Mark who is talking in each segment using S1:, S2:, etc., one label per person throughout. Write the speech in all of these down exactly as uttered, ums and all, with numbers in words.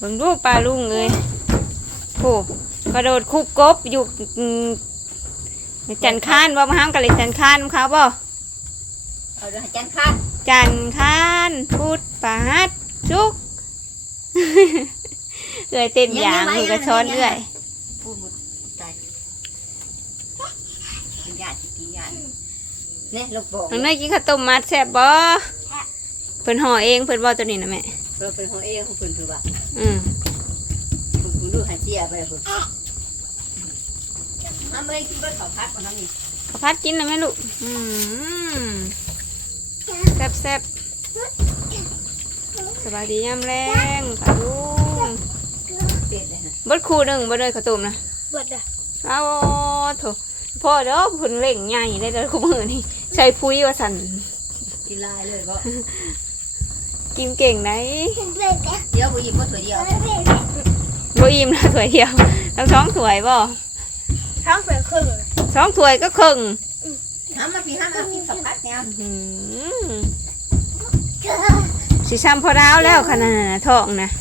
S1: เบิ่งดูปลาลุงเลยโอ้กระโดดคุบกบอยู่จันค้านบ่มาห้ามกันเลยจันค้านเขาบ่
S2: เอาเดี๋ยวจันค้าน
S1: จันค้านพุดปาดจุกเอื่อยเต้นยางมือกระช้อนเอื่อย
S2: พูดหมดตายญาติกี่ญาติเนี่ยลูกบอก
S1: น้องเนยกินข้าวต้มมัดแซ่บบ่เพิ่นห่อเองเพิ่นบ่ตัวนี้นะแม่
S2: เพิ่นเป็นห่อเองของเพิ่นถือว่า
S1: อืม
S2: คุณดูหาเสียไปเพิ่นทำอะไรกินเบิดข้าวผัดก่อนทำนี่
S1: ข้าวผัดกินนะแม่ลูกอืมแซ่บแซ่บสบายดียามแรงปลาลุง
S2: เป็ดเลยนะ
S1: เบิดคู่หนึ่งเบิดเลยข้าวต้มนะ
S2: เบิดอ่ะ
S1: เอาโถพ่อเด้อผลเล่งใหญ่ได้เลยคู่มือนี่ใช้พุ้ยว่าสั่น
S2: กินลายเลยก็
S1: กินเก่งไหน
S2: เดี๋ยวบุยบ่ถ้วยเดียว
S1: บ่อิ่มนะถ้วยเดียวต้องสองถ้วยบ่
S3: ท้องเสือครึ่ง
S1: สองถ้วยก็ครึ่ง
S2: ห้ามมาพี่ห้ามมากินสับพัดเนี่ย
S1: สิซ้ำพอดาวแล้วขนาดน่ะท้องนะ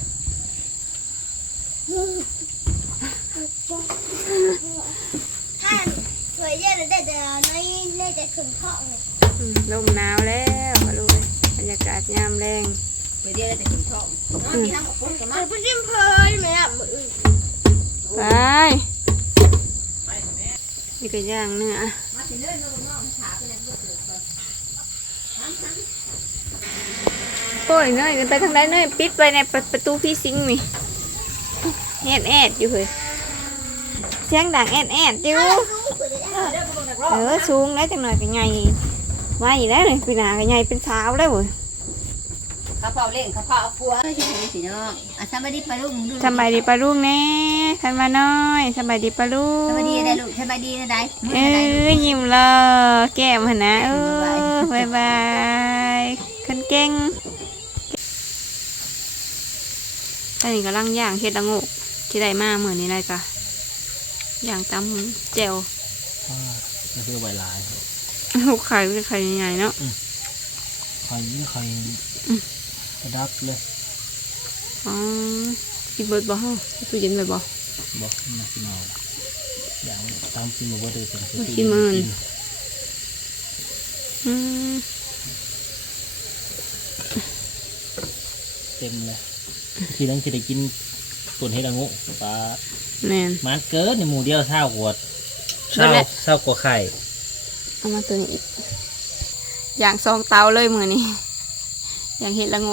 S3: ถ้าสวยเยอะเลยได้แต่น้อยได้แต่ถึงท้องเลย
S1: ลมหนาวแล้วมาดูบรรยากาศยามแรง
S2: ถ้วยเดียวได้แต่ถึงท้องน้องพี่ห้ามกับปุ๊บกันมา
S3: ปุ๊บจิ้มเพลินไหมอ่ะมือ
S1: ไปนี่ก็ย่างเนื้อโอ้ยเนยไปทางใดเนยปิดไปในประตูพี่ซิงมีแอดแอดอยู่เลยเสียงดังแอดแอดอยู่เออสูงได้จังหน่อยก็ใหญ่ว่าอีกแล้วเลยปีหน้าก็ใหญ่เป็นสาวได้เว้ย
S2: ข้าวเผาเล่งข้าวเผาเอาพัวสิพี่น้องอ่ะสบายดีปลาลุง
S1: สบายดีปลาลุงแน่ขันมาน้อยสบายดีปลาลุง
S2: สบายดีได้ลูกสบายดีได้
S1: เออยิ้มเลยแก้มหนะเออบายบายขันเก่งตอนนี้กำลังย่างเห็ดละงูที่ได้มาเหมือนนี้เลยกะย่างตำเจล
S4: นี่คือใบลาย
S1: ลูกไข่เป็นไข่ใหญ่ๆเนาะ
S4: ไข่นี่ไข่กระดับเลย
S1: อ๋อกินเบิร์ดบ่ฮะตู้เย็นเลยบ่
S4: บ่มากินเอาอย่างตามกินมาเบิร์ดเลยเป็น
S1: กินมันอืม
S4: เต็มเลยทีนั้นจะได้กินส่วนให้ละงูปลา
S1: แม่น
S4: มันเกิดในหมูเดียวเศร้ากว่าเศร้าเศร้ากว่าไข่
S1: เอามาตัวนี้อย่างซองเตาเลยมือนี้อย่างเห็ดละงู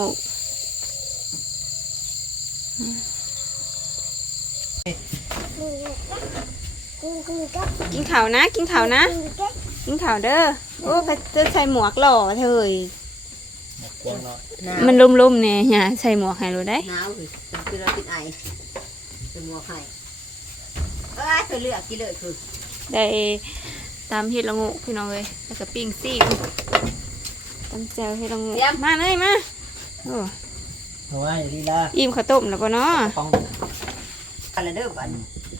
S1: กินข่าวนะกินข่าวนะกินข่าวเด้อโอ้พัดจะใส่หมวกหล่อเถยมันลุ่มๆเนี่ยอย่าใส่หมวกให้รู้ได้
S2: หนาวคือคือเราติดไอเป็นหมวกไข่เออเธอเลือกกินเลยคือ
S1: ได้ตามเห็ดละงูพี่น้องเลยแล้วก็ปิ้งซี่ตำแจ่วเห็ดละงูมาเลยมาโอ้
S4: เพราะว่าอย่างนี้ละ
S1: อิ่มข้าวต้มแล้วก็เนาะ
S2: อะไรเด้อบ้าน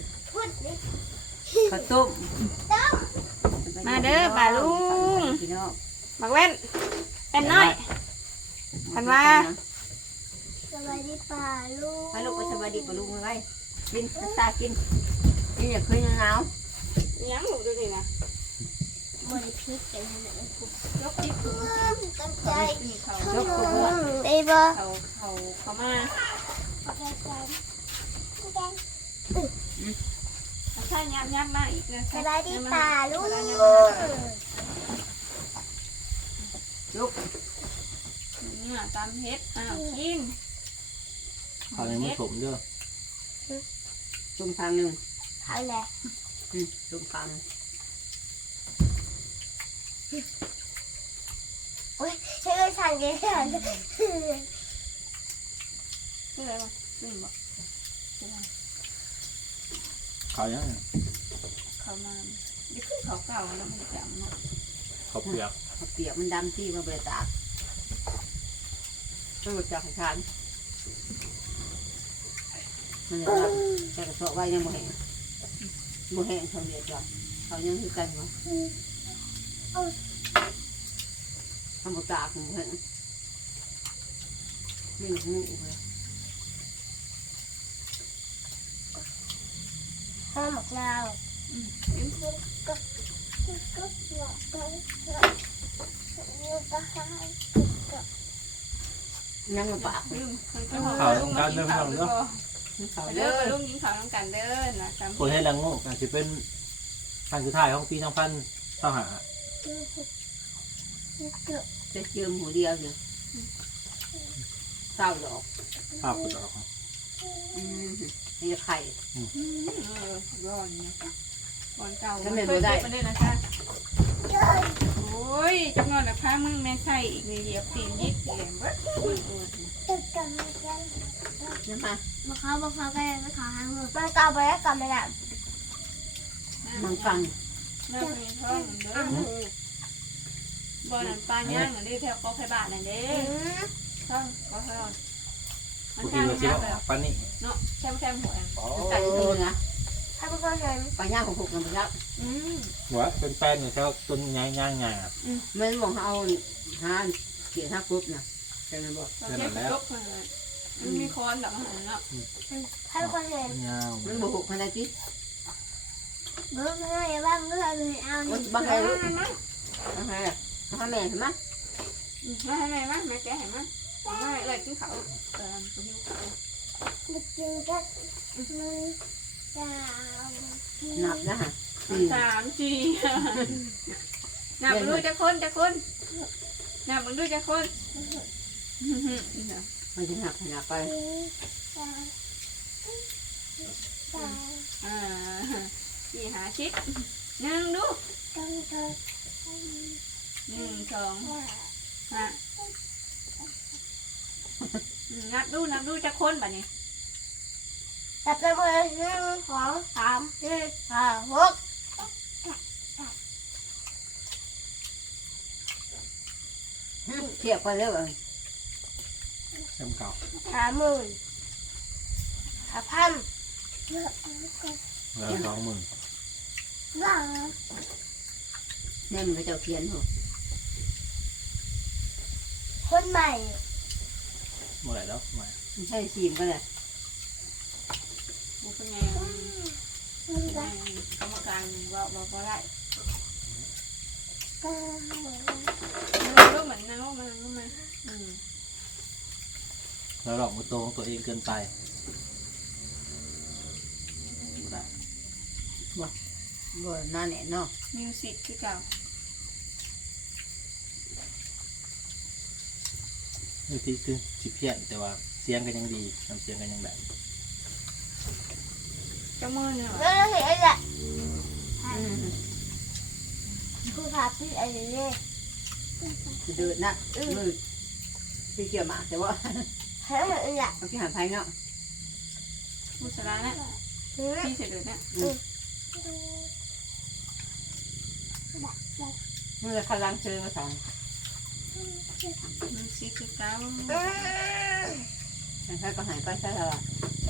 S2: ข้าวต้ม
S1: มาเด้อป่าลุงบักเว้นเป็นน้อยกันว่า
S3: สวัสดีป่าลุง
S2: ให้ลูกไปสวัสดีป่าลุงไว้กินตากินกินอย่าคืนหนาว
S1: ยังหนูดูดินะ
S3: บริพิษกันเลย
S1: ยกติ๊กคือ
S3: ตั้งใจ
S2: ยกตัว
S3: ได้บ่
S1: เขาเขาเขามาใช่ยับยับมาอีกนะ
S3: สบายดีป่าลุง
S2: ยก
S1: เนี่ยตามเฮ็ดอ้าวกิน
S4: เขาเลยมาสมด้วย
S2: จุ่มทางหนึ่ง
S3: เอาแหละ
S2: จุ่มทาง
S3: โอ้ยใช้สั่งกันสั่ง
S1: นี่อะไรบ้างนี่บอก
S4: เขายัง
S1: เขามาดิคือเขาเก่าแล้วมันจำเนาะ
S4: เขาเปียก
S2: เขาเปียกมันดำที่มาเบิดตากต้องมาจากทานมันจะรับแต่กระสอบไว้ยังโมแห้งโมแห้งเขาเรียกว่าเขายังคือกันมั้งทำบุตรากเหมือนนี่หนูเลย
S3: ข้าวหมกนาว
S1: กิน
S3: ก็ก็ก็หมกก็ก็ก็ข้าว
S2: นั่งมาปาก
S1: ลืมเขาลุงมากินข้าวด้วย
S2: เขา
S1: เด้
S2: เด้
S1: อ
S2: อ
S1: ลุงกินข้าวน้ำกันเด้อนะจำ
S4: คนให้ลังโง่กันจะเป็นทางสุดท้ายของปีสองพันเท่าหา
S2: จะเจิมหัวเดียวอยู่เศร้าดอก
S4: ภาพสุดออก
S2: อืมนี่จะไข่
S1: ร้อนเนี่ยร้อนเก่า
S2: ถ้าไม่บ่ได้
S1: มาได้นะจ๊ะโอ้ยจังหวะแบบพามึงแม่ใส่อีกนี่เหยียบตีนยิดเหลี่ยมเบิด
S3: จะกำลังจะ
S2: น้ำมา
S3: มาข้าวมาข้าวก็ยังไม่ขอห้างมือมันกลับไปแล้วกลับไม่ได้
S2: มังฟัง
S1: เลิกมีท้องเด้อบ่อน้ำปลาย่างอันนี้แถวกอไผ่บาทนั่นเด้ท้องกอไผ่บาทมัน
S4: ปก
S1: ข้า
S4: ติ
S1: ง
S4: เราเชื่
S1: ยา
S4: อ
S1: แบบ
S4: ปันนี่
S1: เนาะแคมแคมหัว
S2: ไก่ตัวนะ
S3: ให้พวกเราเห็น
S2: ปลาย่างของผมกันไปแล้ว
S1: อืม
S4: หัวเป็นแป้นเนี่ยเขาต้นย่างย่างงา
S2: มันบอกเอาห้าเกี่ยห้ากรุ๊ปนะใช่ไหมบอก
S1: เราเทียบกับยกมามันมีคอนแบบอาหารเนาะ
S3: ให้พวกเราเห็น
S4: ยาว
S2: มันบอกหกพันได้ที่
S3: เมื่อเมื่อบ้างเมื่อเลยเอา
S2: บาง
S1: มา
S2: ใครรู้
S1: ให้มา
S2: บางใครอ่ะบางแม่เห็นไหม
S1: มาให้แม่มาแม่แกให้มามาเลยกินเขาเออกินเขา
S3: จริงก็มือจะ
S2: นับนะฮะ
S1: สามสี่นับมึงดูจะคนจะคนนับมึงดูจะคน
S2: มันจะหักขนาดไป
S1: อ่าสี่หาชิปหนึ่งดู
S3: ต้องต้อง
S1: หนึ่งสองห้านับดูนับดูจะคนแบบนี้
S3: จับไปมือหนึ่งสองสามสี่ห้าหก
S2: เทียบกันแล้ว
S4: จำเก่า
S3: ห้าหมื่นห้าพัน
S4: แล้วสองหมื่น
S3: บ้า
S2: เนี่ยมันก็จะเขียนหัว
S3: คนใหม่
S4: เมื่อไหร่แล้วมา
S2: ไม่ใช่ซีมก็เลย
S1: บุเป็นไงกรรมการบอกบอกว่าได้ลูกเหมือนนะลูกมันลูกมันอืม
S4: แล้วหลอกมือโตของตัวเองเกินไปได้
S2: บ่น่าแน่เนาะ
S1: มิวสิกคือเก่า
S4: นี่ที่คือสิเพี้ยนแต่ว่าเสียงกันยังดีน้ำเสียงกันยังได้
S1: เจ้ามือเนี่ย
S3: แล้วเราเห็นอะไร คือพาพี่ไอ้เนี่ย
S2: จะเดินนะมือพี่เกี่ยวหมากแต่ว่า
S3: เฮ้ยอะไร
S2: เอาพี่หันไพ่เนาะ
S1: มุสลาเนี่ยพี่เสด็จเนี่ย
S2: มือคันลังเชิญมาสอง
S1: มิวสิกคือเก่า
S2: ใครก็หายไปใช่ไหมก็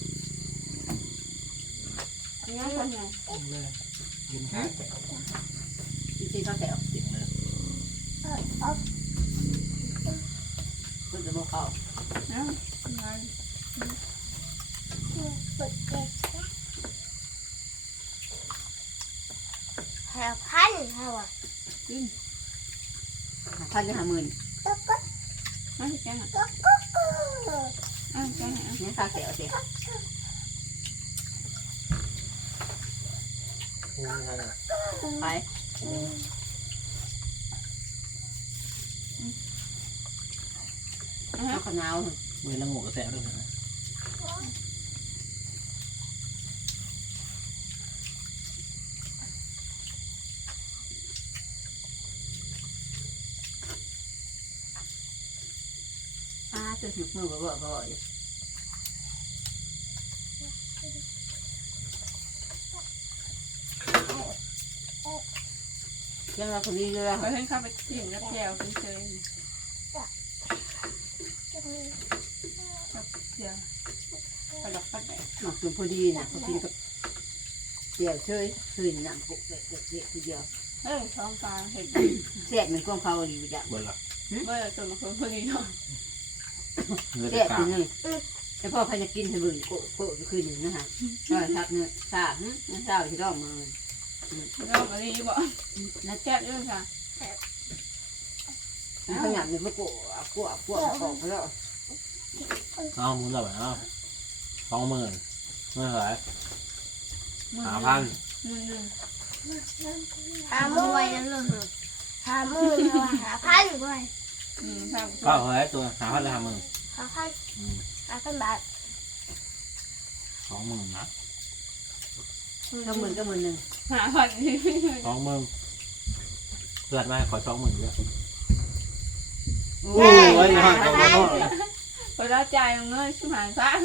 S1: อันนี้คนไง
S4: ยินขาด
S2: จริงๆเขาแต่
S4: เสียงเลย
S2: คุณจะบอกเขา
S1: เนาะไง
S3: หาพันเหรอวะ
S2: พันจะหาหมื่น
S3: ก็ก็
S1: มาที่แกงอ่ะ
S3: ก็ก็ก็
S1: อ้าวแกงอ่ะ
S2: เนี่ยตาเสียวสิ ไป
S1: อ่ะ
S2: เอาขนาว
S4: มือละงูกระแสด้วยนะ
S2: อ่าจะหยุดมือบ่บ่บ่อยู่ยังเราคนนี้เลย
S1: เขาเห็นเข้าไปจิ้มกับแก้วเฉยๆเดี๋ยวกระดกกระแดก
S2: หมักจนพอดีนะเขากินกับเดี่ยวเชยคืนหนังปุกเด็กเด็กเด็กทีเดียว
S1: เฮ้ยท้องฟ้าเห็น
S2: เสียดมันกว้างเขาดีจ้ะ
S4: บนหลัก
S1: เมื่อตัวมันคือพอดีเนาะ
S4: เงิน
S2: เสียด
S4: กลา
S2: คื
S4: ง
S2: อหนึ่งแต่พ่อพาจะกินให้เบิ่งโกะโกะคืนหนึ่งนะฮะก็ทับเนื้อสาบเนื้อสาบที่ร้องมือ
S1: เราอะไรบอก
S2: นะ
S1: แซ่บด้วยค่ะ
S2: ขยันเลยมาโกะโกะโกะโกะแล้ว
S4: เอาหมุนเราไปเอาสองหมื่นเมื่อไหร่หาพัน
S1: มือหนึ่ง
S3: หามือไว้นั่นเลยหามือหาพันไว้
S1: อืมครับ
S4: ก็เฮ้ยตัวหาพันเลยหาหมื่น
S3: หาพัน
S4: อืม
S3: หาพันบาท
S4: สองหมื่นนะ
S2: ก็หมื่นก็หมื่นหนึ่ง
S1: หาพันที่
S4: สองหมื่นเลือดมาขอสองหมื่นเยอะ
S2: โอ้
S4: โอ้ยฮะเขาก็
S1: พอเราจ่ายเงินชิมหายฟ้า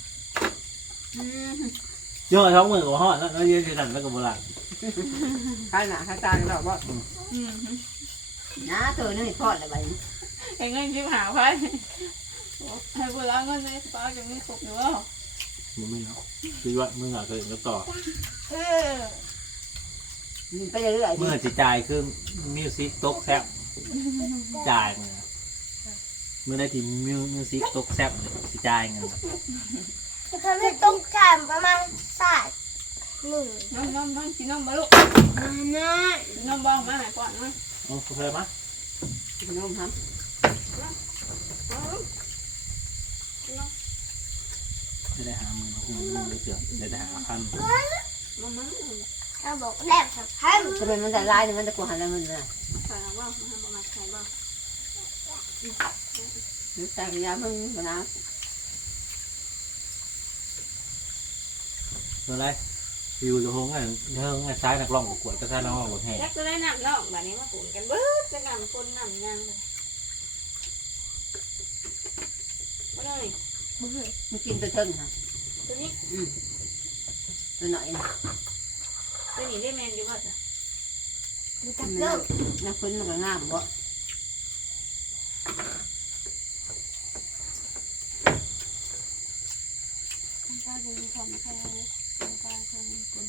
S4: เยอะสองหมื่นกว่าห่อแล้วแล้วยืนที่นั่นแล้วก็โบราณ
S2: ข้าหน้าข้าตาเราบอก
S1: อืม
S2: น้าตัวนึงทอดอะไร
S1: ไอ้เงินชิมหาพันให้พวกเราเงินในฟ้าจะไม่ครบหรือว่า
S4: มึงไม่เอาคือว่ามึงอ่ะเคยก็ต่อ
S3: เออ
S2: ไปเรื่อย
S4: เมื่อจิจ่ายคือมิวสิกตกแซบจ่ายเงินเมื่อได้ทีมิวมิวสิกตกแซบเลยสิจ่ายเงิน
S3: จะทำให้ต้มจานประมาณสาดหนึ่ง
S1: น้องน้องน้องกินน้องบาลูก
S3: มาหน้า
S1: น้องบ้องมาไหนก่อนนะ
S4: โอ้เคยมั้ย
S2: ๆน้องท
S4: ไม่ได้หาหมื่นคุณมึงเลยเสือได้แต่หาพัน
S1: มามา
S3: ถ้าบอกแลกสักพัน
S2: ำทำไมมันแต่ลายมันตะกูหันแล้วมันเลย
S1: ใส่บ้างมาทำประมาณใส่บ้าง
S2: หรือแต่กระยามึงนะ
S4: เมื่อไรอยู่จะหงไงเฮิงไงซ้ายนักร้องประกวดก็ซ้ายนักร้องบทแห่
S1: แจ็คจะได้นำน้องแบบนี้มาปนกันเบิดจะนำคนนำยังมาเลย
S2: มันกินตัวเชิงค่ะ
S1: ตัวนี้
S2: อืมตัวหน่อยนะ
S1: ตัวนี้ได้แมนอยู่ป่ะจ๊ะ
S3: ดูจับเลิก
S2: น้ำข้นมันก็งามบ่
S1: ก็จะมีความแค่การคนคน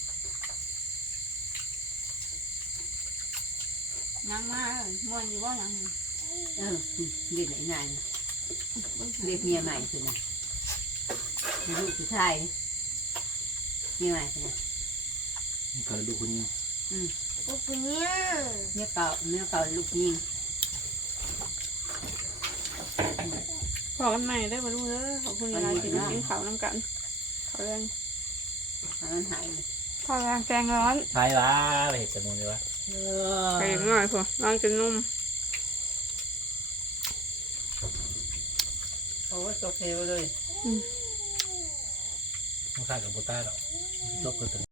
S1: นั่งมาม่วนอยู่ว่ายัง
S2: เออเรียกไหนนายเรียกเมียใหม่คือนะลูกผู้ชายเมียใหม่คือนะ
S4: เกิดดูคุณยิง
S3: ลูกคนนี้
S2: เมียเก่าเมียเก่าลูกยิง
S1: ขอกันใหม่ได้มาดูเด้อขอบคุณเวลาที่มากินข้าวน้ำกันข้าวแรง
S2: มันหาย
S1: ข้าวแรงแกงร้อน
S4: ใช่ละไปเห็นจำนวนเลยวะ
S1: ไปหน่อยพอลองจะนุ่ม
S2: โอ้โอเคเลย
S4: ต้องใส่กับโบต้าหรอกจบกัน